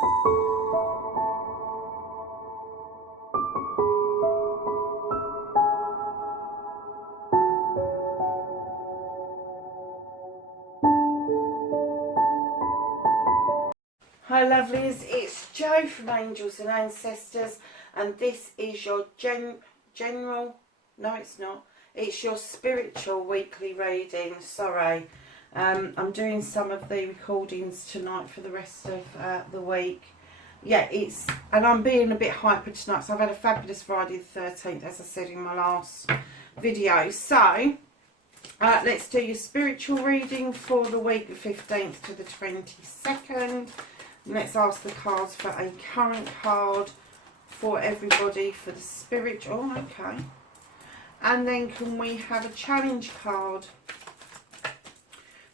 Hi lovelies, it's Jo from Angels and Ancestors, and this is your general, no it's not, it's your spiritual weekly reading. Sorry, I'm doing some of the recordings tonight for the rest of the week. Yeah, and I'm being a bit hyper tonight, so I've had a fabulous Friday the 13th, as I said in my last video. So, let's do your spiritual reading for the week the 15th to the 22nd. Let's ask the cards for a current card for everybody for the spiritual. Okay. And then can we have a challenge card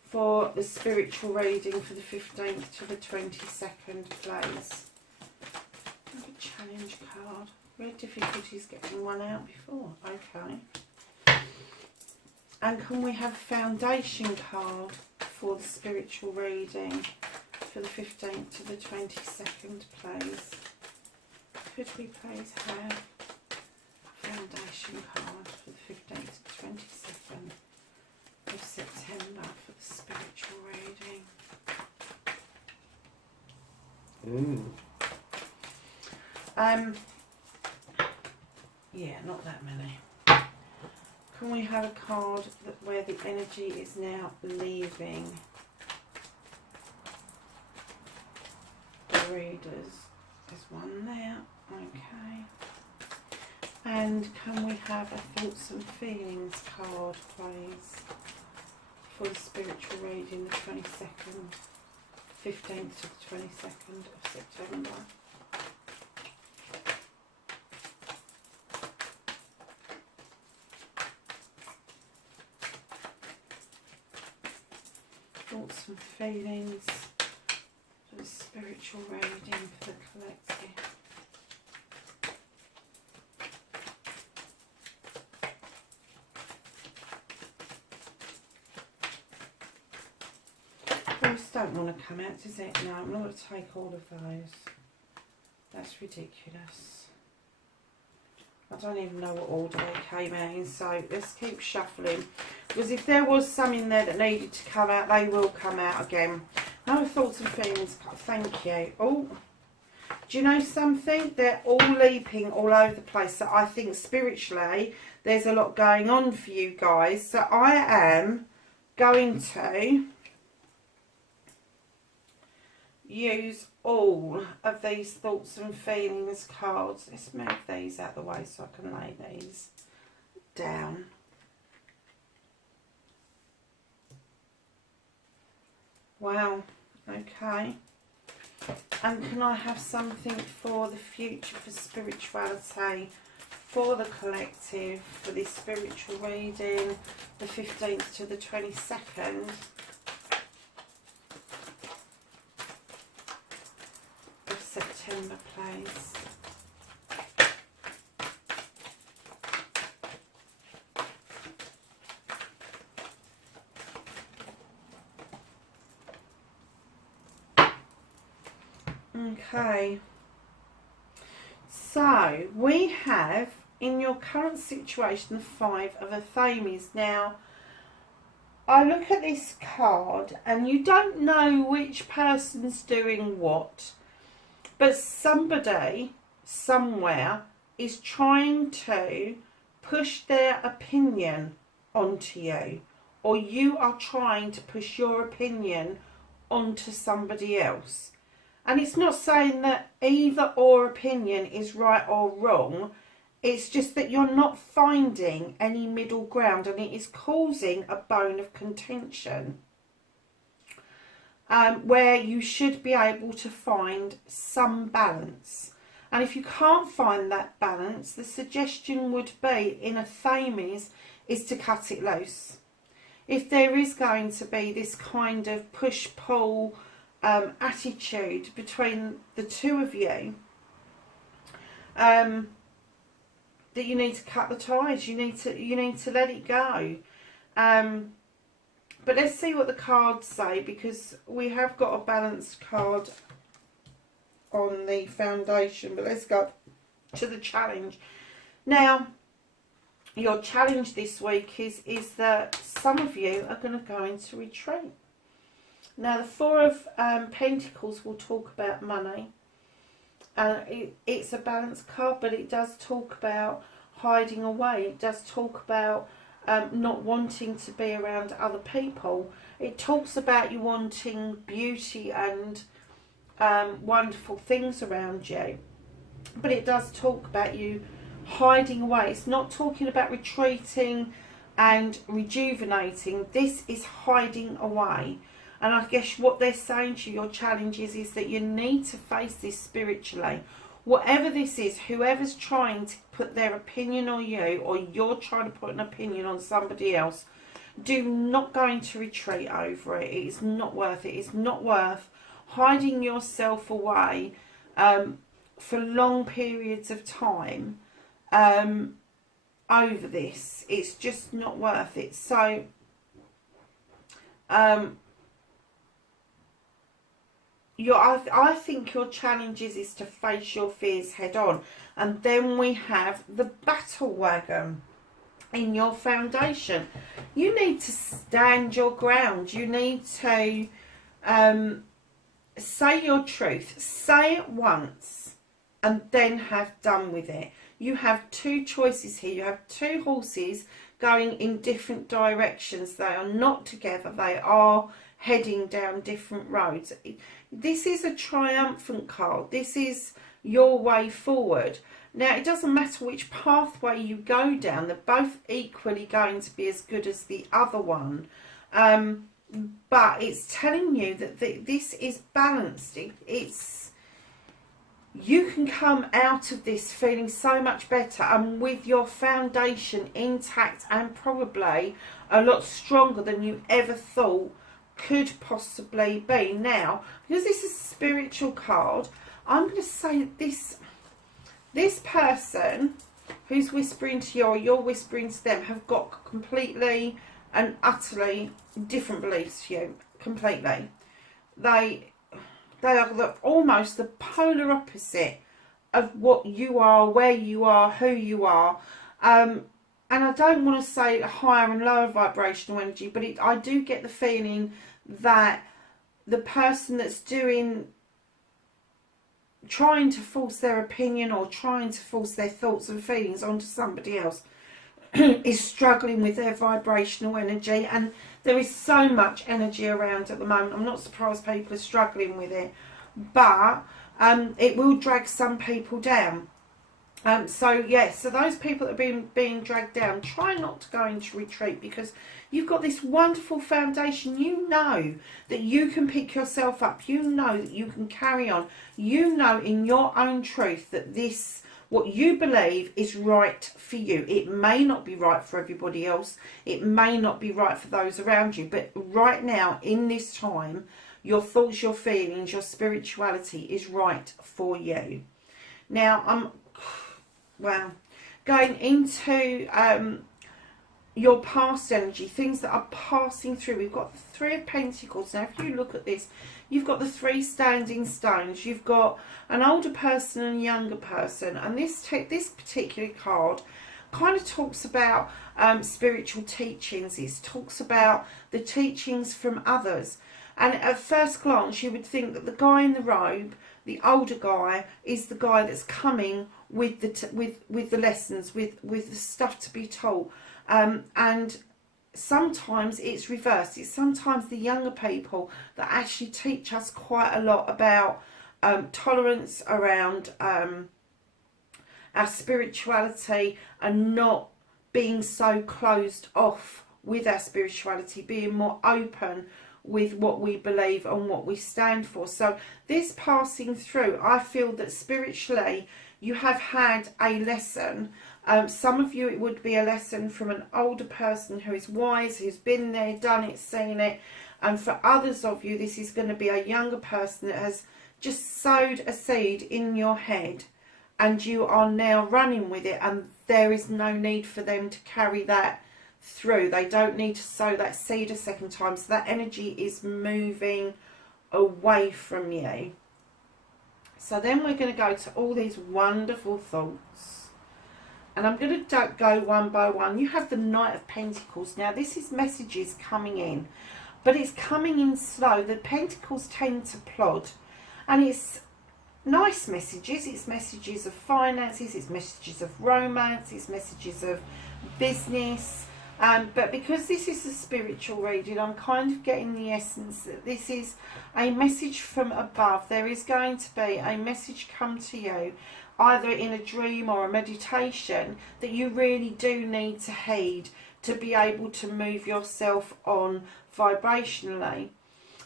for the spiritual reading for the 15th to the 22nd, please? Have a challenge card. Real difficulties getting one out before. Okay. And can we have a foundation card for the spiritual reading for the 15th to the 22nd, please? Could we please have a foundation card for the 15th to the 22nd of September for the spiritual reading? Yeah, not that many. Can we have a card where the energy is now leaving the readers? There's one there. Okay. And can we have a thoughts and feelings card, please, for the spiritual reading, the 22nd, 15th to the 22nd of September? Thoughts and feelings for the spiritual reading for the collective. Those don't want to come out, does it? No, I'm not going to take all of those. That's ridiculous. I don't even know what order they came out in, so let's keep shuffling. Because if there was some in there that needed to come out, they will come out again. No thoughts and feelings. Thank you. Oh, do you know something? They're all leaping all over the place. So I think spiritually, there's a lot going on for you guys. So I am going to use all of these thoughts and feelings cards. Let's move these out of the way so I can lay these down. Wow, okay. And can I have something for the future, for spirituality, for the collective, for this spiritual reading, the 15th to the 22nd? Of September, please. Okay, so we have in your current situation the 5 of Athames. Now, I look at this card and you don't know which person's doing what, but somebody somewhere is trying to push their opinion onto you, or you are trying to push your opinion onto somebody else. And it's not saying that either or opinion is right or wrong. It's just that you're not finding any middle ground, and it is causing a bone of contention where you should be able to find some balance. And if you can't find that balance, the suggestion would be in Athames is to cut it loose. If there is going to be this kind of push-pull attitude between the two of you, that you need to cut the ties. You need to let it go. But let's see what the cards say, because we have got a balanced card on the foundation, but let's go to the challenge. Now, your challenge this week is that some of you are going to go into retreat. Now, the Four of Pentacles will talk about money. It's a balance card, but it does talk about hiding away. It does talk about not wanting to be around other people. It talks about you wanting beauty and wonderful things around you. But it does talk about you hiding away. It's not talking about retreating and rejuvenating. This is hiding away. And I guess what they're saying to you, your challenge is that you need to face this spiritually. Whatever this is, whoever's trying to put their opinion on you, or you're trying to put an opinion on somebody else, do not go into retreat over it. It's not worth it. It's not worth hiding yourself away for long periods of time over this. It's just not worth it. So I think your challenge is to face your fears head on. And then we have the battle wagon in your foundation. You need to stand your ground. You need to say your truth. Say it once and then have done with it. You have two choices here. You have two horses going in different directions. They are not together. They are heading down different roads. This is a triumphant card. This is your way forward. Now, it doesn't matter which pathway you go down. They're both equally going to be as good as the other one. But it's telling you that this is balanced. You can come out of this feeling so much better and with your foundation intact and probably a lot stronger than you ever thought could possibly be. Now, because this is a spiritual card, I'm going to say this person who's whispering to you or you're whispering to them have got completely and utterly different beliefs to you. Completely. They are almost the polar opposite of what you are, where you are, who you are. And I don't want to say higher and lower vibrational energy, but I do get the feeling that the person that's trying to force their opinion or trying to force their thoughts and feelings onto somebody else is struggling with their vibrational energy. And there is so much energy around at the moment. I'm not surprised people are struggling with it, but it will drag some people down. So those people that have being dragged down, try not to go into retreat, because you've got this wonderful foundation. You know that you can pick yourself up. You know that you can carry on. You know in your own truth that what you believe is right for you. It may not be right for everybody else. It may not be right for those around you. But right now, in this time, your thoughts, your feelings, your spirituality is right for you. Now, going into your past energy, things that are passing through. We've got the Three of Pentacles. Now, if you look at this, you've got the three standing stones. You've got an older person and a younger person. And this particular card kind of talks about spiritual teachings. It talks about the teachings from others. And at first glance, you would think that the guy in the robe, the older guy, is the guy that's coming with the lessons, with the stuff to be taught. And sometimes it's reversed. It's sometimes the younger people that actually teach us quite a lot about tolerance around our spirituality and not being so closed off with our spirituality, being more open with what we believe and what we stand for. So this passing through, I feel that spiritually you have had a lesson. Some of you, it would be a lesson from an older person who is wise, who's been there, done it, seen it. And for others of you, this is going to be a younger person that has just sowed a seed in your head and you are now running with it, and there is no need for them to carry that through. They don't need to sow that seed a second time. So that energy is moving away from you. So then we're going to go to all these wonderful thoughts. And I'm going to go one by one. You have the Knight of Pentacles. Now, this is messages coming in, but it's coming in slow. The Pentacles tend to plod. And it's nice messages. It's messages of finances. It's messages of romance. It's messages of business. But because this is a spiritual reading, I'm kind of getting the essence that this is a message from above. There is going to be a message come to you, either in a dream or a meditation, that you really do need to heed to be able to move yourself on vibrationally.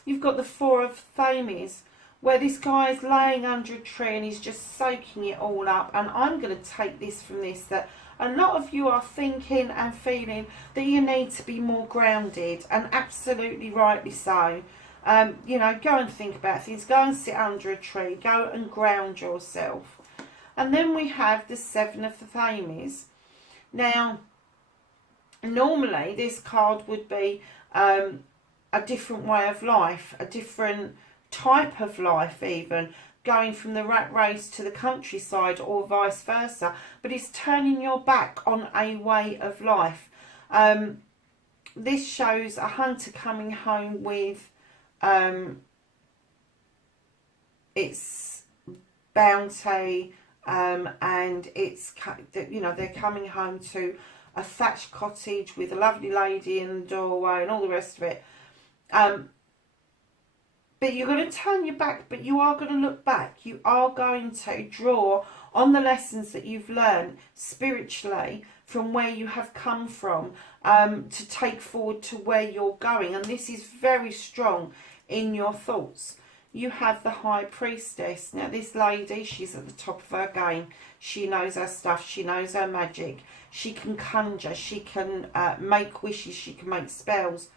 You've got the Four of Thames, where this guy is laying under a tree and he's just soaking it all up. And I'm going to take this from this, that a lot of you are thinking and feeling that you need to be more grounded, and absolutely rightly so. You know, go and think about things, go and sit under a tree, go and ground yourself. And then we have the Seven of the Thames. Now, normally this card would be a different way of life, a different type of life even, going from the rat race to the countryside or vice versa. But it's turning your back on a way of life. This shows a hunter coming home with its bounty, and it's, you know, they're coming home to a thatched cottage with a lovely lady in the doorway and all the rest of it. But you're going to turn your back, but you are going to look back. You are going to draw on the lessons that you've learned spiritually from where you have come from, to take forward to where you're going. And this is very strong in your thoughts. You have the High Priestess. Now, this lady, she's at the top of her game. She knows her stuff. She knows her magic. She can conjure. She can make wishes. She can make spells.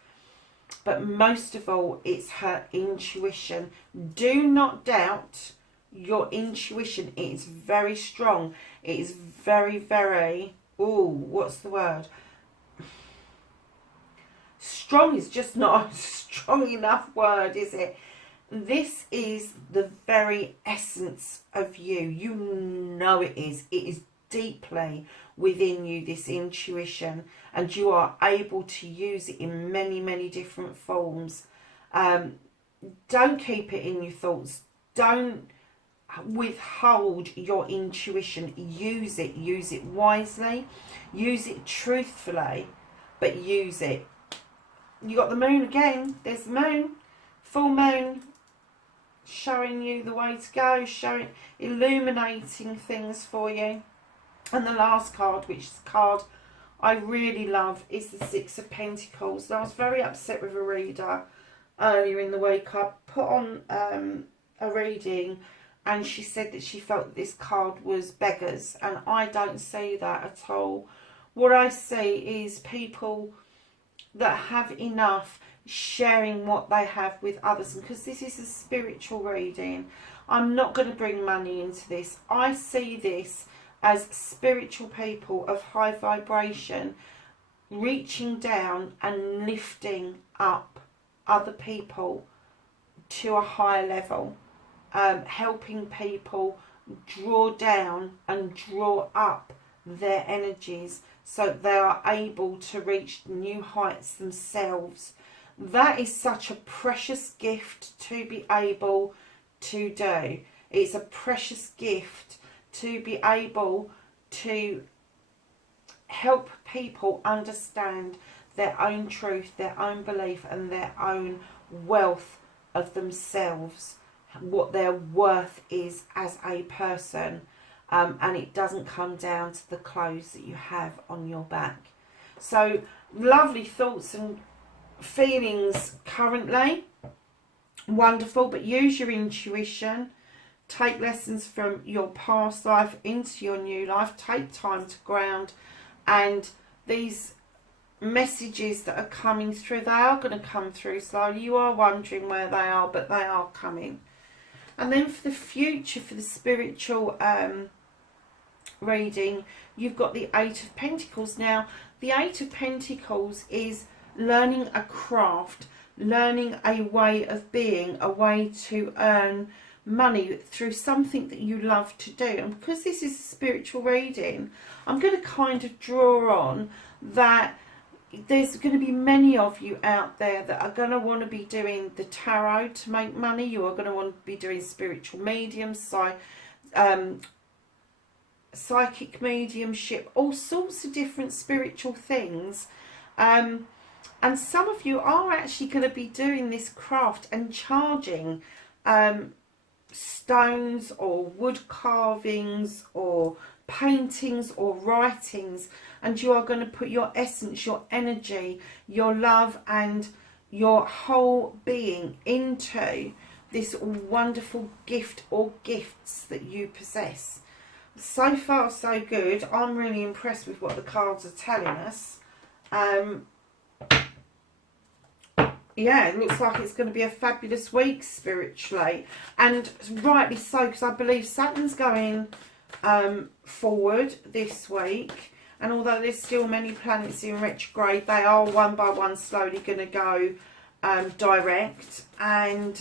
But most of all, it's her intuition. Do not doubt your intuition. It is very strong. It is very, very... Ooh, what's the word? Strong is just not a strong enough word, is it? This is the very essence of you. You know it is. It is deeply within you, this intuition, and you are able to use it in many, many different forms. Don't keep it in your thoughts. Don't withhold your intuition. Use it wisely, use it truthfully, but use it. You got the moon again. There's the moon, full moon, showing you the way to go, showing, illuminating things for you. And the last card, which is a card I really love, is the Six of Pentacles. Now, I was very upset with a reader earlier in the week. I put on a reading, and she said that she felt that this card was beggars, and I don't see that at all. What I see is people that have enough sharing what they have with others. And because this is a spiritual reading, I'm not going to bring money into this. I see this as spiritual people of high vibration reaching down and lifting up other people to a higher level, helping people draw down and draw up their energies so they are able to reach new heights themselves. That is such a precious gift to be able to do. It's a precious gift to be able to help people understand their own truth, their own belief, and their own wealth of themselves, what their worth is as a person. And it doesn't come down to the clothes that you have on your back. So, lovely thoughts and feelings currently. Wonderful, but use your intuition. Take lessons from your past life into your new life. Take time to ground. And these messages that are coming through, they are going to come through slowly. You are wondering where they are, but they are coming. And then for the future, for the spiritual reading, you've got the Eight of Pentacles. Now, the Eight of Pentacles is learning a craft, learning a way of being, a way to earn money through something that you love to do. And because this is a spiritual reading, I'm going to kind of draw on that there's going to be many of you out there that are going to want to be doing the tarot to make money. You are going to want to be doing spiritual medium, psychic mediumship, all sorts of different spiritual things. And some of you are actually going to be doing this craft and charging stones or wood carvings or paintings or writings, and you are going to put your essence, your energy, your love and your whole being into this wonderful gift or gifts that you possess. So far so good. I'm really impressed with what the cards are telling us. Yeah, it looks like it's going to be a fabulous week spiritually, and rightly so, because I believe Saturn's going forward this week, and although there's still many planets in retrograde, they are one by one slowly going to go direct. And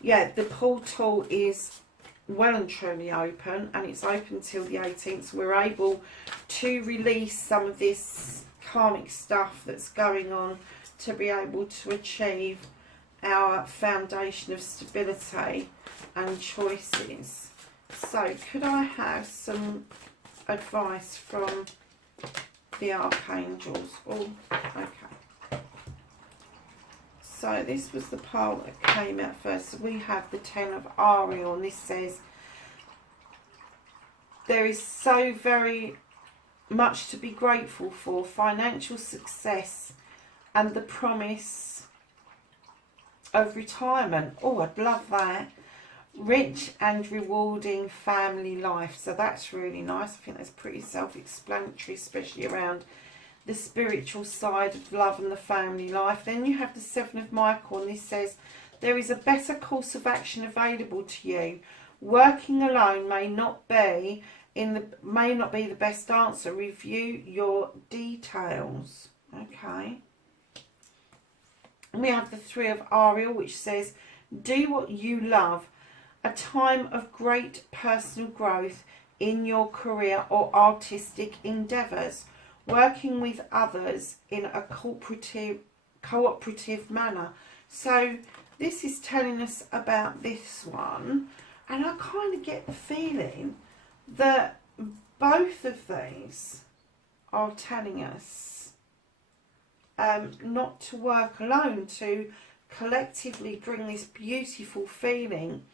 yeah, the portal is well and truly open, and it's open till the 18th, so we're able to release some of this karmic stuff that's going on to be able to achieve our foundation of stability and choices. So could I have some advice from the archangels? Oh, okay. So this was the pile that came out first. So we have the 10 of Ariel, and this says there is so very much to be grateful for: financial success and the promise of retirement. Oh, I'd love that. Rich and rewarding family life. So that's really nice. I think that's pretty self-explanatory, especially around the spiritual side of love and the family life. Then you have the 7 of Michael, and this says there is a better course of action available to you. Working alone may not be the best answer. Review your details. Okay. And we have the 3 of Ariel, which says do what you love. A time of great personal growth in your career or artistic endeavours. Working with others in a cooperative manner. So this is telling us about this one, and I kind of get the feeling that both of these are telling us not to work alone, to collectively bring this beautiful feeling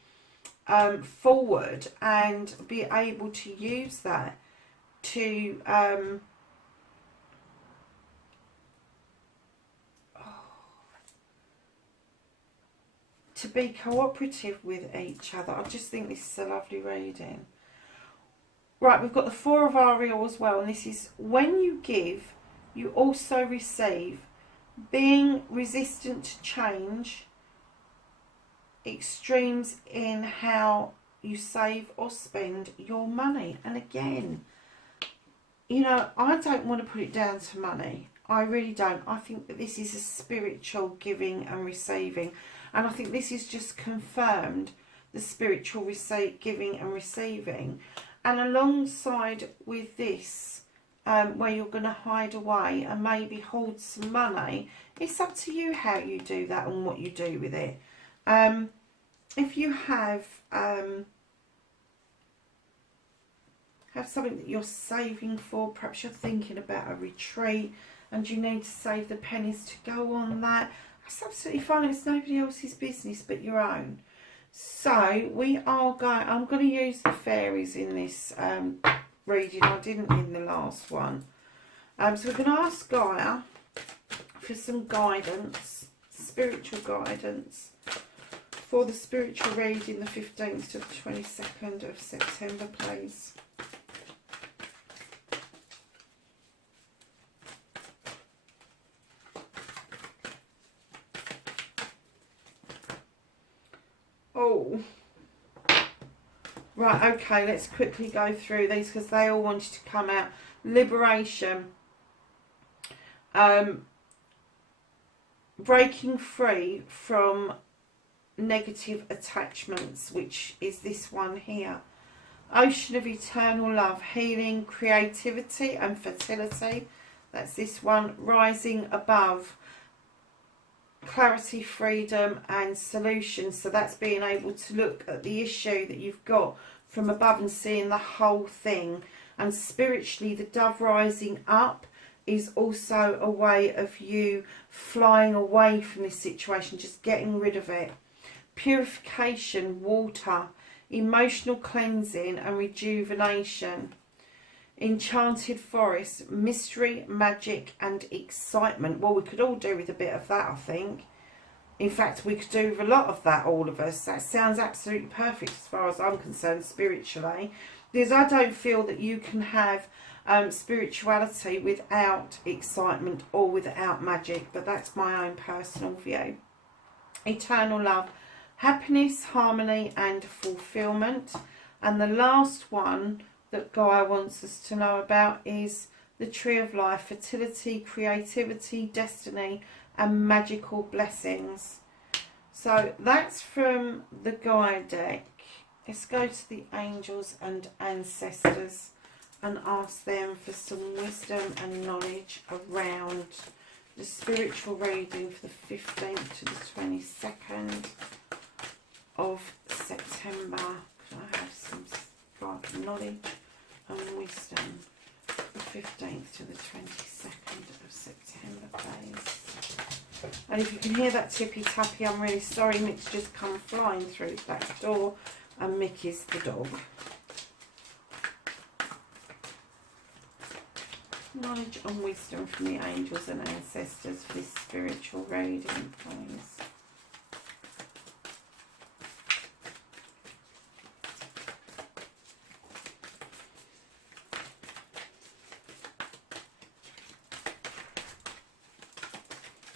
forward and be able to use that to be cooperative with each other. I just think this is a lovely reading. Right, we've got the 4 of Ariel as well, and this is when you give, you also receive. Being resistant to change, extremes in how you save or spend your money. And again, you know, I don't want to put it down to money. I really don't. I think that this is a spiritual giving and receiving. And I think this is just confirmed the spiritual giving and receiving. And alongside with this, where you're going to hide away and maybe hold some money, it's up to you how you do that and what you do with it. If you have something that you're saving for, perhaps you're thinking about a retreat and you need to save the pennies to go on that, that's absolutely fine. It's nobody else's business but your own. So we are going, I'm going to use the fairies in this reading. I didn't in the last one. So we're going to ask Gaia for some guidance, spiritual guidance, for the spiritual reading the 15th to the 22nd of September, please. Oh, right, okay, let's quickly go through these because they all wanted to come out. Liberation, breaking free from negative attachments, which is this one here. Ocean of eternal love, healing, creativity and fertility. That's this one. Rising above, clarity, freedom and solutions. So that's being able to look at the issue that you've got from above and seeing the whole thing. And spiritually, the dove rising up is also a way of you flying away from this situation, just getting rid of it. Purification, water, emotional cleansing and rejuvenation. Enchanted forest, mystery, magic and excitement. Well, we could all do with a bit of that, I think. In fact, we could do with a lot of that, all of us. That sounds absolutely perfect as far as I'm concerned, spiritually. Because I don't feel that you can have spirituality without excitement or without magic. But that's my own personal view. Eternal love, happiness, harmony and fulfillment. And the last one that Gaia wants us to know about is the Tree of Life, fertility, creativity, destiny and magical blessings. So that's from the Gaia deck. Let's go to the angels and ancestors and ask them for some wisdom and knowledge around the spiritual reading for the 15th to the 22nd of September. Can I have some knowledge and wisdom for the 15th to the 22nd of September, please? And if you can hear that tippy tappy, I'm really sorry. Mick's just come flying through the back door, and Mick is the dog. Knowledge and wisdom from the angels and ancestors for this spiritual reading, please.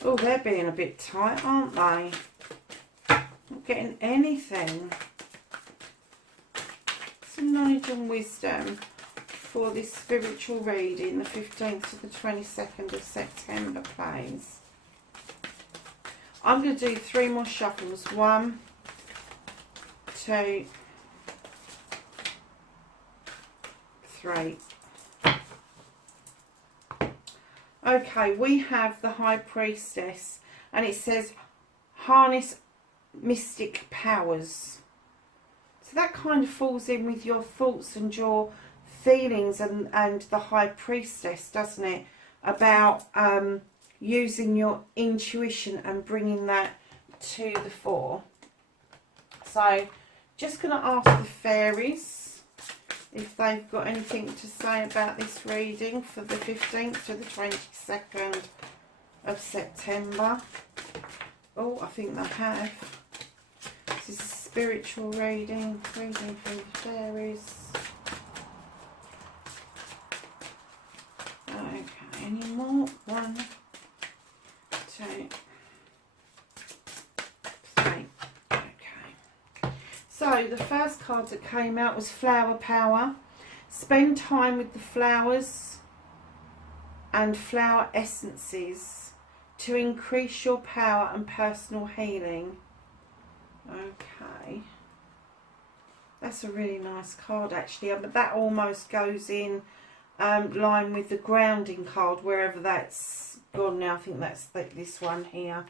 Oh, they're being a bit tight, aren't they? Not getting anything. Some knowledge and wisdom for this spiritual reading, the 15th to the 22nd of September, please. I'm going to do 3 more shuffles. 1, 2, 3. Okay, we have the High Priestess, and it says harness mystic powers. So that kind of falls in with your thoughts and your feelings and the High Priestess, doesn't it? About using your intuition and bringing that to the fore. So just going to ask the fairies if they've got anything to say about this reading for the 15th to the 22nd of September. Oh, I think they have. This is a spiritual reading from the fairies. Okay, any more? 1, 2, 3. Okay. So the first card that came out was Flower Power. Spend time with the flowers and flower essences to increase your power and personal healing. Okay. That's a really nice card actually, but that almost goes in line with the grounding card, wherever that's gone now. I think that's this one here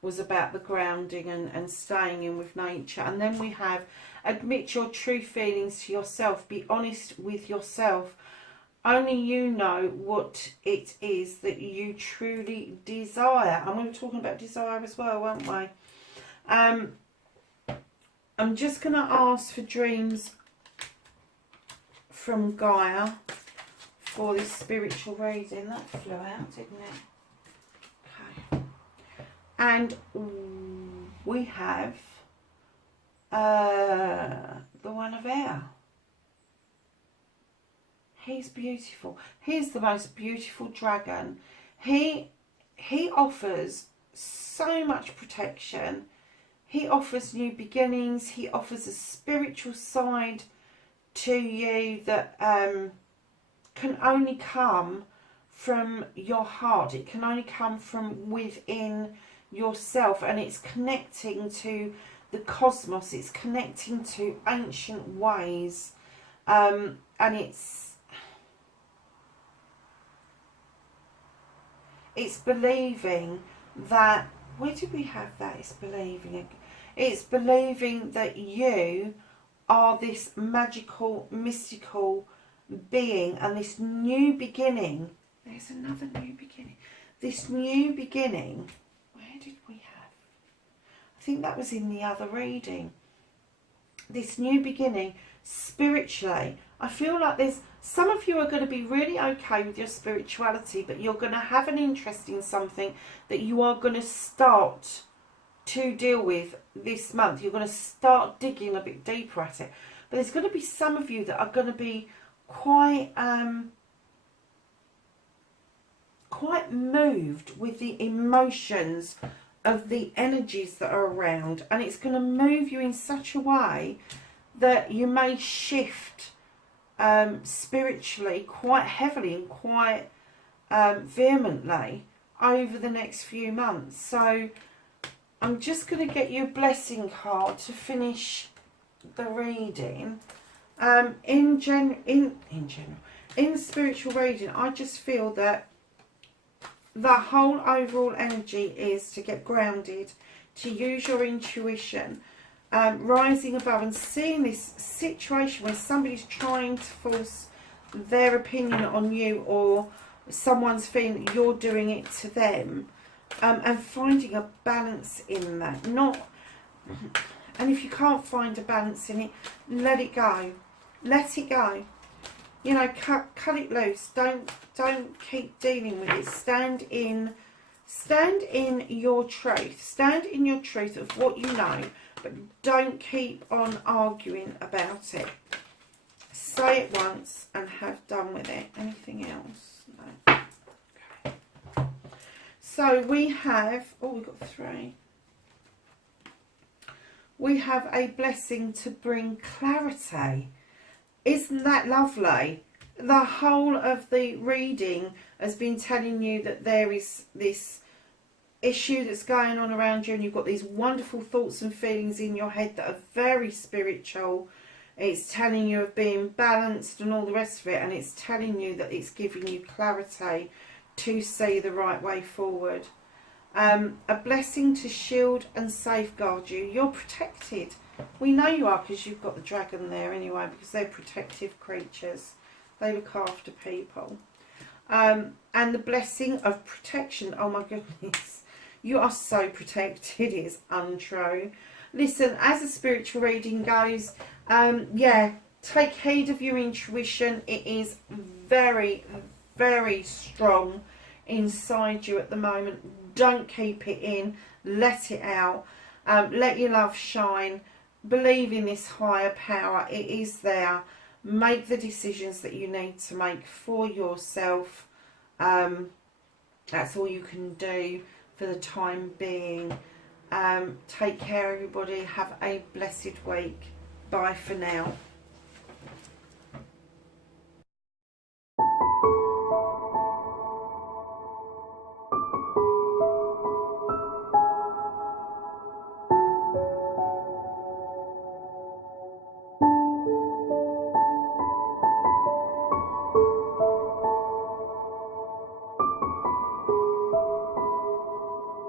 was about the grounding and staying in with nature. And then we have admit your true feelings to yourself. Be honest with yourself. Only you know what it is that you truly desire. And we were talking about desire as well, weren't we? I'm just going to ask for dreams from Gaia for this spiritual reading. That flew out, didn't it? Okay. And we have the one of air. He's beautiful. He's the most beautiful dragon. He offers so much protection. He offers new beginnings. He offers a spiritual side to you that can only come from your heart. It can only come from within yourself, and it's connecting to the cosmos. It's connecting to ancient ways, and it's believing that, where did we have that? It's believing that you are this magical, mystical being, and this new beginning. There's another new beginning. This new beginning, where did we have? I think that was in the other reading. This new beginning, spiritually. I feel like there's, some of you are going to be really okay with your spirituality, but you're going to have an interest in something that you are going to start to deal with this month. You're going to start digging a bit deeper at it. But there's going to be some of you that are going to be quite moved with the emotions of the energies that are around, and it's going to move you in such a way that you may shift spiritually quite heavily and quite vehemently over the next few months. So I'm just going to get you a blessing card to finish the reading. In the spiritual reading, I just feel that the whole overall energy is to get grounded, to use your intuition, rising above and seeing this situation where somebody's trying to force their opinion on you, or someone's feeling that you're doing it to them, and finding a balance in that. And if you can't find a balance in it, let it go. Let it go. You know, cut it loose. Don't keep dealing with it. Stand in your truth. Stand in your truth of what you know, but don't keep on arguing about it. Say it once and have done with it. Anything else? No. Okay. So we have, oh, we've got 3. We have a blessing to bring clarity. Isn't that lovely? The whole of the reading has been telling you that there is this issue that's going on around you, and you've got these wonderful thoughts and feelings in your head that are very spiritual. It's telling you of being balanced and all the rest of it, and it's telling you that it's giving you clarity to see the right way forward. A blessing to shield and safeguard you. You're protected. We know you are because you've got the dragon there anyway, because they're protective creatures. They look after people. And the blessing of protection. Oh my goodness. You are so protected. It is untrue. Listen, as a spiritual reading goes, yeah, take heed of your intuition. It is very, very strong inside you at the moment. Don't keep it in. Let it out. Let your love shine. Believe in this higher power. It is there. Make the decisions that you need to make for yourself. That's all you can do for the time being. Take care, everybody. Have a blessed week. Bye for now.